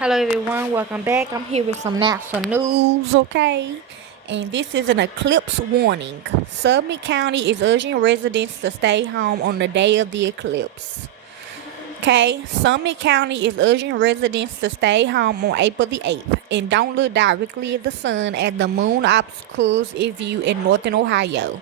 Hello everyone, welcome back. I'm here with some NASA news, okay? And this is an eclipse warning. Summit County is urging residents to stay home on the day of the eclipse. Okay, Summit County is urging residents to stay home on April the 8th and don't look directly at the sun as the moon obscures its view in northern Ohio.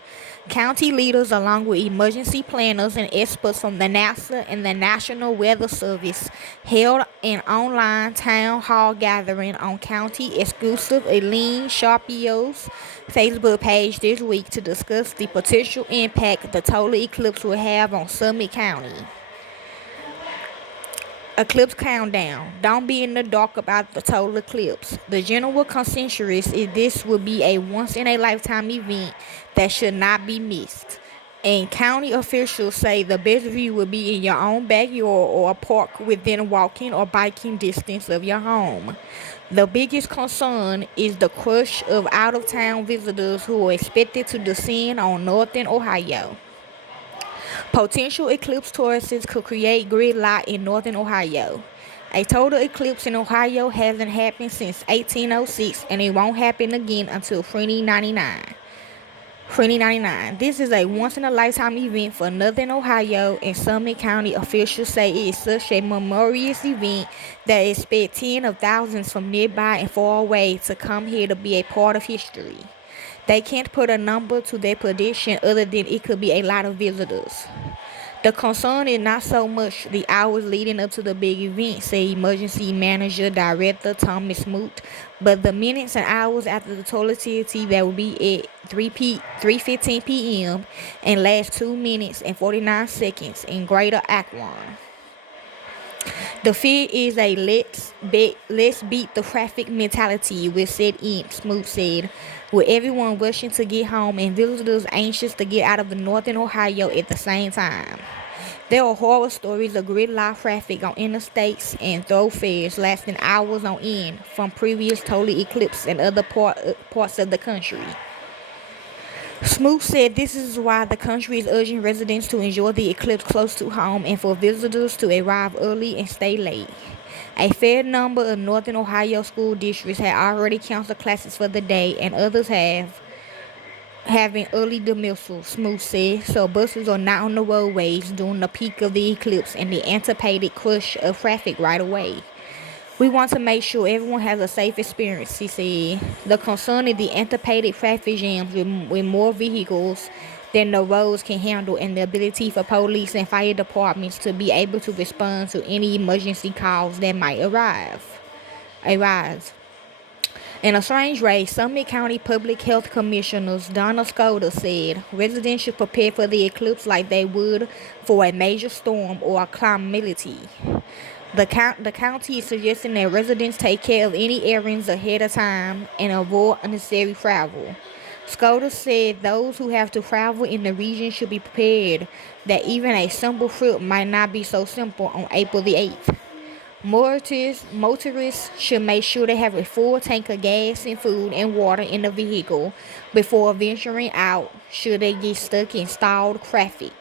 County leaders, along with emergency planners and experts from the NASA and the National Weather Service, held an online town hall gathering on county exclusive Eileen Sharpio's Facebook page this week to discuss the potential impact the total eclipse will have on Summit County. Eclipse countdown. Don't be in the dark about the total eclipse. The general consensus is this will be a once in a lifetime event that should not be missed. And county officials say the best view will be in your own backyard or a park within walking or biking distance of your home. The biggest concern is the crush of out of town visitors who are expected to descend on northern Ohio. Potential eclipse tourists could create gridlock in northern Ohio. A total eclipse in Ohio hasn't happened since 1806 and it won't happen again until 2099. This is a once-in-a-lifetime event for northern Ohio, and Summit County officials say it is such a memorious event that expect tens of thousands from nearby and far away to come here to be a part of history. They can't put a number to their prediction other than it could be a lot of visitors. The concern is not so much the hours leading up to the big event, said Emergency Manager Director Thomas Smoot, but the minutes and hours after the totality that will be at 3:15 p.m. and last 2 minutes and 49 seconds in Greater Akron. The fear is a let's beat the traffic mentality will set in, Smoot said, with everyone rushing to get home and visitors anxious to get out of the northern Ohio at the same time. There are horror stories of gridlock traffic on interstates and thoroughfares lasting hours on end from previous total eclipses in other parts of the country. Smoot said this is why the country is urging residents to enjoy the eclipse close to home and for visitors to arrive early and stay late. A fair number of northern Ohio school districts have already canceled classes for the day and others having early dismissal, Smoot said, so buses are not on the roadways during the peak of the eclipse and the anticipated crush of traffic right away. We want to make sure everyone has a safe experience, he said. The concern is the anticipated traffic jams with more vehicles than the roads can handle and the ability for police and fire departments to be able to respond to any emergency calls that might arise. In a strange race, Summit County Public Health Commissioner Donna Scotta said residents should prepare for the eclipse like they would for a major storm or a calamity. The county is suggesting that residents take care of any errands ahead of time and avoid unnecessary travel. Scotta said those who have to travel in the region should be prepared that even a simple trip might not be so simple on April the 8th. Motorists should make sure they have a full tank of gas and food and water in the vehicle before venturing out should they get stuck in stalled traffic.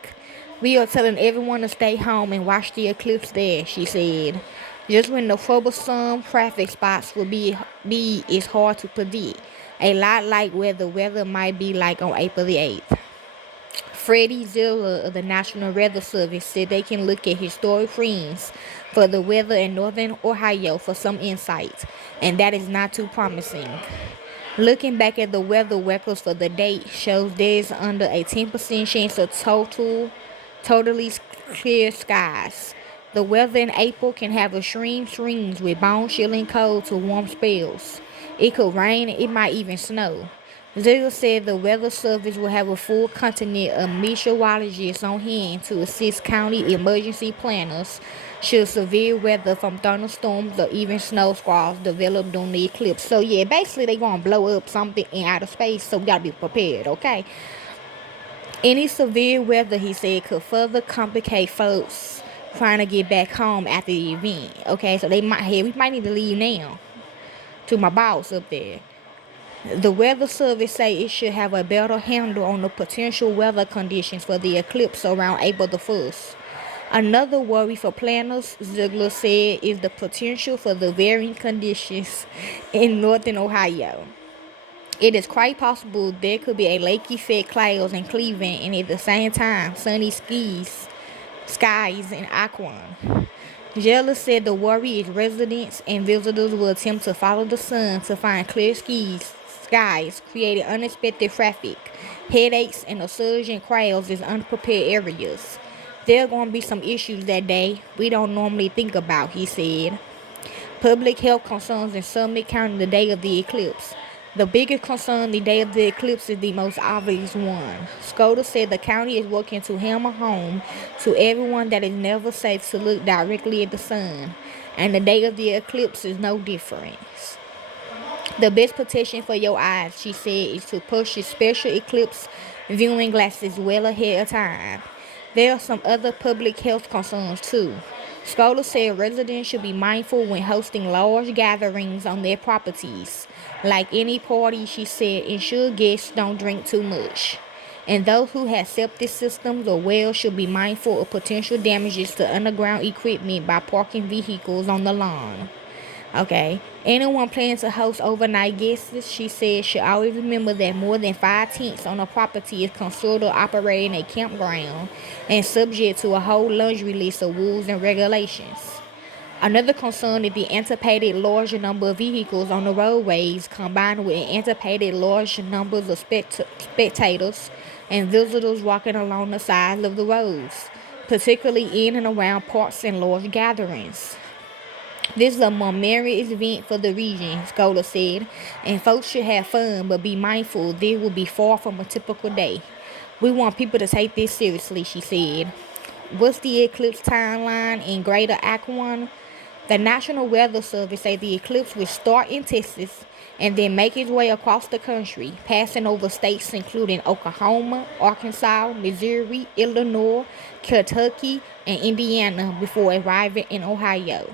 We are telling everyone to stay home and watch the eclipse there, she said. Just when the troublesome traffic spots will be is hard to predict. A lot like where the weather might be like on April the 8th. Freddie Ziller of the National Weather Service said they can look at historic trends for the weather in northern Ohio for some insights, and that is not too promising. Looking back at the weather records for the date shows there is under a 10% chance of totally clear skies. The weather in April can have extreme swings with bone-chilling cold to warm spells. It could rain and it might even snow. Ziegler said the Weather Service will have a full contingent of meteorologists on hand to assist county emergency planners should severe weather from thunderstorms or even snow squalls develop during the eclipse. So yeah, basically they're going to blow up something in outer space, so we got to be prepared, okay? Any severe weather, he said, could further complicate folks trying to get back home after the event. Okay, so we might need to leave now. To my boss up there. The Weather Service say it should have a better handle on the potential weather conditions for the eclipse around April the 1st. Another worry for planners, Ziegler said, is the potential for the varying conditions in northern Ohio. It is quite possible there could be a lake effect clouds in Cleveland and at the same time sunny skies in Akron. Jella said the worry is residents and visitors will attempt to follow the sun to find clear skies, creating unexpected traffic, headaches, and a surge in crowds in unprepared areas. There are going to be some issues that day we don't normally think about, he said. Public health concerns in Summit County the day of the eclipse. The biggest concern the day of the eclipse is the most obvious one. Skoda said the county is working to hammer home to everyone that it's never safe to look directly at the sun, and the day of the eclipse is no different. The best protection for your eyes, she said, is to purchase special eclipse viewing glasses well ahead of time. There are some other public health concerns too. Scholar said residents should be mindful when hosting large gatherings on their properties. Like any party, she said, ensure guests don't drink too much. And those who have septic systems or wells should be mindful of potential damages to underground equipment by parking vehicles on the lawn. Okay. Anyone planning to host overnight guests, she said, should always remember that more than 5 tents on a property is considered operating a campground and subject to a whole laundry list of rules and regulations. Another concern is the anticipated large number of vehicles on the roadways combined with anticipated large numbers of spectators and visitors walking along the sides of the roads, particularly in and around parks and large gatherings. This is a momentous event for the region, Scholar said, and folks should have fun but be mindful this will be far from a typical day. We want people to take this seriously, she said. What's the eclipse timeline in Greater Akron? The National Weather Service says the eclipse will start in Texas and then make its way across the country, passing over states including Oklahoma, Arkansas, Missouri, Illinois, Kentucky, and Indiana before arriving in Ohio.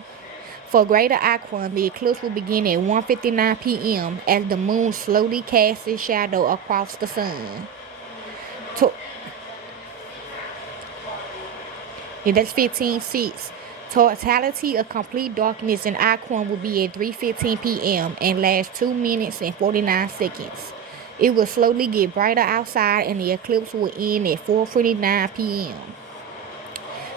For Greater Akron, the eclipse will begin at 1:59 p.m. as the moon slowly casts its shadow across the sun. That's 15:06. Totality of complete darkness in Akron will be at 3:15 p.m. and last 2 minutes and 49 seconds. It will slowly get brighter outside and the eclipse will end at 4:49 p.m.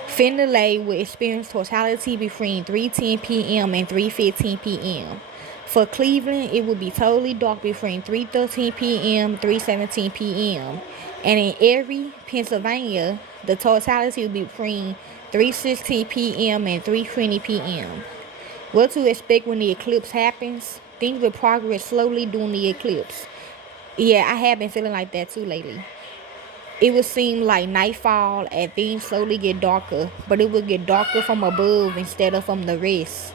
Findlay will experience totality between 3:10 p.m. and 3:15 p.m. For Cleveland, it will be totally dark between 3:13 p.m. and 3:17 p.m. And in Aries, Pennsylvania, the totality will be between 3:16 p.m. and 3:20 p.m. What to expect when the eclipse happens? Things will progress slowly during the eclipse. Yeah, I have been feeling like that too lately. It would seem like nightfall and things slowly get darker, but it would get darker from above instead of from the rest.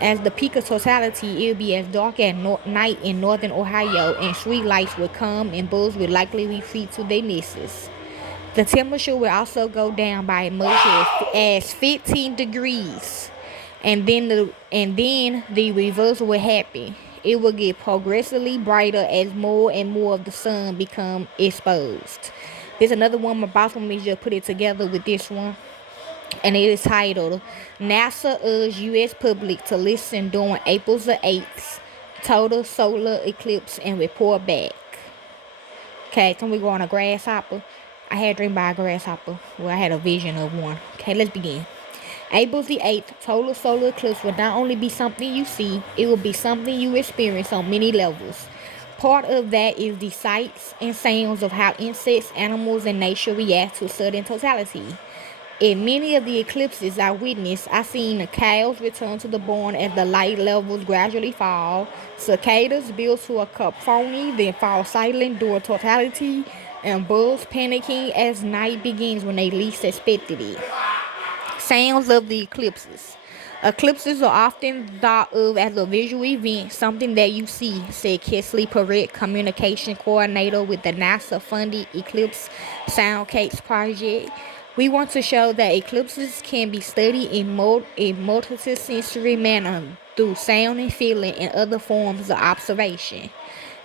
As the peak of totality, it would be as dark at night in northern Ohio, and street lights would come and birds would likely retreat to their nests. The temperature will also go down by as much as 15 degrees, and then the reverse will happen. It will get progressively brighter as more and more of the sun become exposed. There's another one my boss want me to just put it together with this one, and it is titled NASA urged U.S. public to listen during April the 8th total solar eclipse and report back. Okay, can we go on a grasshopper? I had a dream by a grasshopper. Well, I had a vision of one. Okay, let's begin. April the 8th total solar eclipse will not only be something you see, it will be something you experience on many levels. Part of that is the sights and sounds of how insects, animals, and nature react to sudden totality. In many of the eclipses I witnessed, I seen the cows return to the barn as the light levels gradually fall, cicadas build to a cacophony, then fall silent during totality, and birds panicking as night begins when they least expected it. Sounds of the eclipses. Eclipses are often thought of as a visual event, something that you see, said Kesley Perret, communication coordinator with the NASA-funded Eclipse Soundcapes project. We want to show that eclipses can be studied in multi-sensory manner through sound and feeling and other forms of observation.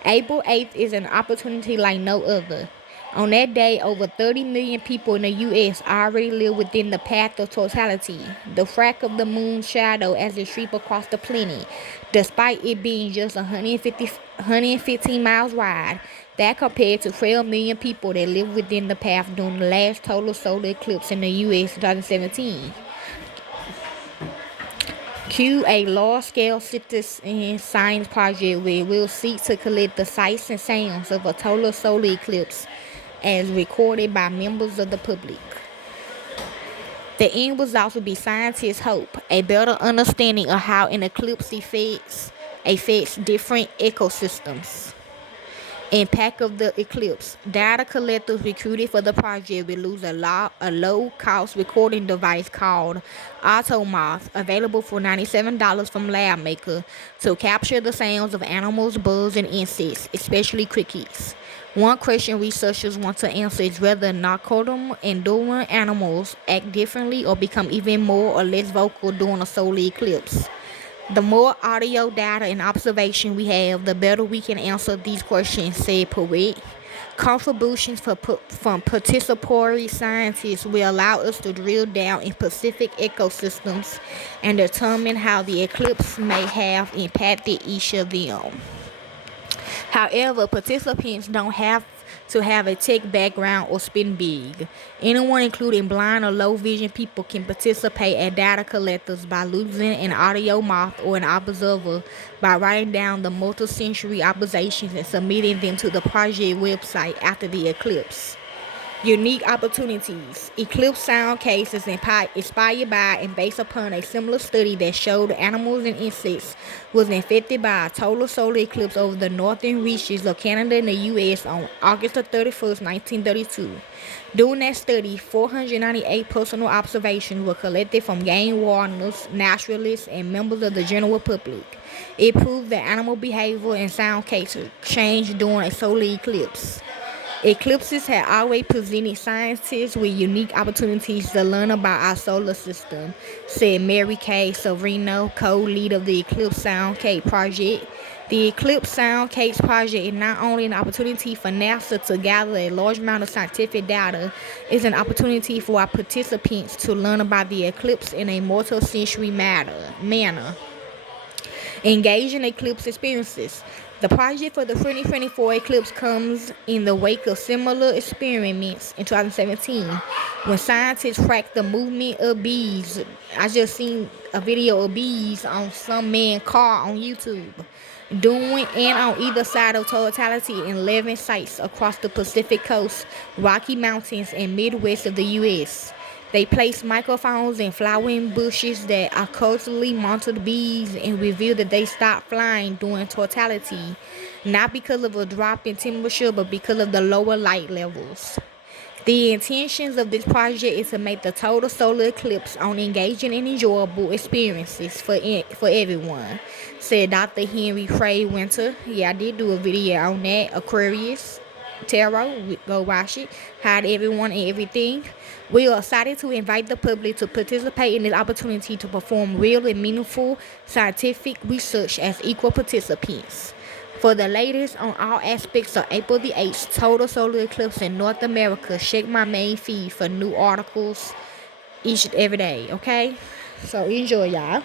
April 8th is an opportunity like no other. On that day, over 30 million people in the U.S. already live within the path of totality, the frac of the moon's shadow as it sweeps across the planet, despite it being just 115 miles wide. That compared to 12 million people that live within the path during the last total solar eclipse in the U.S. 2017. Q, a large-scale citizen science project where we'll seek to collect the sights and sounds of a total solar eclipse as recorded by members of the public. The end results will be scientists' hope, a better understanding of how an eclipse affects different ecosystems. Impact of the eclipse. Data collectors recruited for the project will use a low-cost recording device called Automoth, available for $97 from LabMaker, to capture the sounds of animals, birds, and insects, especially crickets. One question researchers want to answer is whether nocturnal and diurnal animals act differently or become even more or less vocal during a solar eclipse. The more audio data and observation we have, the better we can answer these questions, said Pruitt. Contributions from participatory scientists will allow us to drill down in specific ecosystems and determine how the eclipse may have impacted each of them. However, participants don't have to have a tech background or spend big. Anyone, including blind or low vision people, can participate as data collectors by using an audio moth or an observer by writing down the multi-sensory observations and submitting them to the project website after the eclipse. Unique opportunities. Eclipse sound cases inspired by and based upon a similar study that showed animals and insects was infected by a total solar eclipse over the northern reaches of Canada and the U.S. on August 31st, 1932. During that study, 498 personal observations were collected from game wardens, naturalists, and members of the general public. It proved that animal behavior and sound cases changed during a solar eclipse. Eclipses have always presented scientists with unique opportunities to learn about our solar system, said Mary Kay Severino, co-lead of the Eclipse Soundcase Project. The Eclipse Soundcase Project is not only an opportunity for NASA to gather a large amount of scientific data, it's an opportunity for our participants to learn about the eclipse in a multi-sensory manner. Engage in eclipse experiences. The project for the 2024 eclipse comes in the wake of similar experiments in 2017 when scientists tracked the movement of bees. I just seen a video of bees on some man's car on YouTube. Doing and on either side of totality in 11 sites across the Pacific Coast, Rocky Mountains, and Midwest of the U.S. They place microphones in flowering bushes that occultly monitor the bees and reveal that they stop flying during totality, not because of a drop in temperature, but because of the lower light levels. The intentions of this project is to make the total solar eclipse on engaging and enjoyable experiences for everyone, said Dr. Henry Frey Winter. Yeah, I did do a video on that. Aquarius Tarot, go watch it. Hi to everyone and everything. We are excited to invite the public to participate in this opportunity to perform real and meaningful scientific research as equal participants. For the latest on all aspects of April the 8th total solar eclipse in North America, check my main feed for new articles each and every day, okay? So enjoy, y'all.